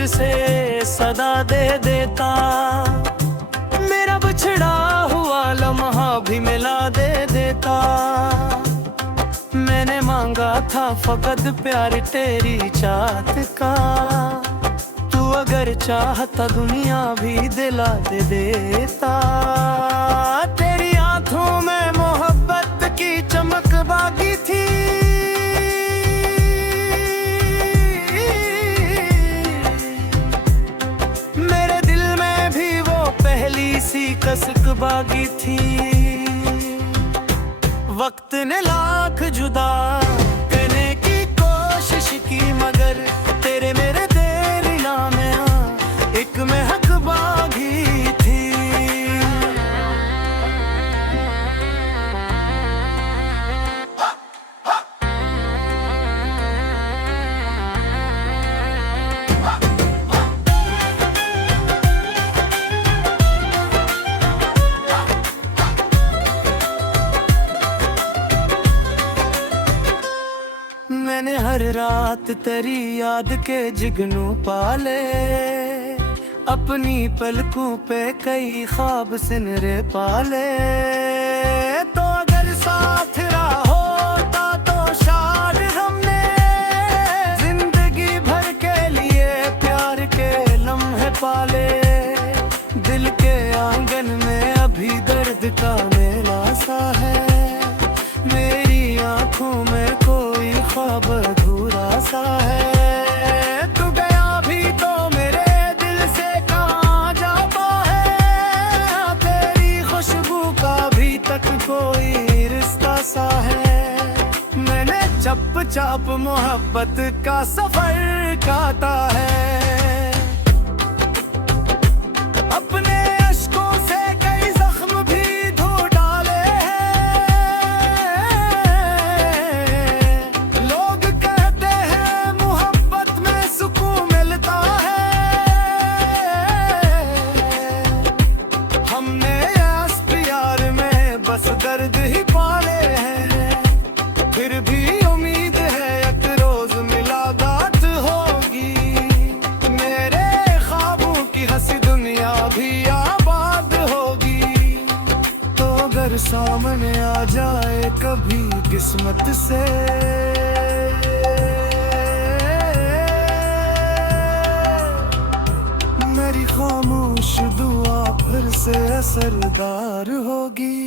फिर से सदा दे देता। मेरा बिछड़ा हुआ लम्हा भी मिला दे देता। मैंने मांगा था फकत प्यार तेरी चाहत का, तू अगर चाहता दुनिया भी दिला दे देता। तेरी आंखों में मोहब्बत की चमक बाकी थी, मेरे दिल में भी वो पहली सी कसक बाकी थी। वक्त ने लाख जुदा करने की कोशिश की, मगर तेरे मेरे तेरी नाम एक महक बागी थी। मैंने हर रात तेरी याद के जिगनू पाले, अपनी पलकों पे कई ख्वाब सिनरे पाले। तो अगर साथ रहा होता तो शायद हमने जिंदगी भर के लिए प्यार के लम्हे पाले। दिल के आंगन में अभी दर्द का मेला सा है, मेरी आंखों में कोई ख्वाब अधूरा सा है। तू गया भी तो मेरे दिल से कहाँ जाता है, तेरी खुशबू का भी तक कोई रिश्ता सा है। मैंने चुपचाप मोहब्बत का सफर काटा है, अपने अश्कों से कई जख्म भी धो डाले हैं। लोग कहते हैं मोहब्बत में सुकून मिलता है, हमने इस प्यार में बस दर्द ही पाले हैं। फिर भी उम्मीद है एक रोज मुलाकात होगी, मेरे ख्वाबों की हंसी दुनिया भी आबाद होगी। तो अगर सामने आ जाए कभी किस्मत से मेरी खामोश दुआ फिर से असरदार होगी।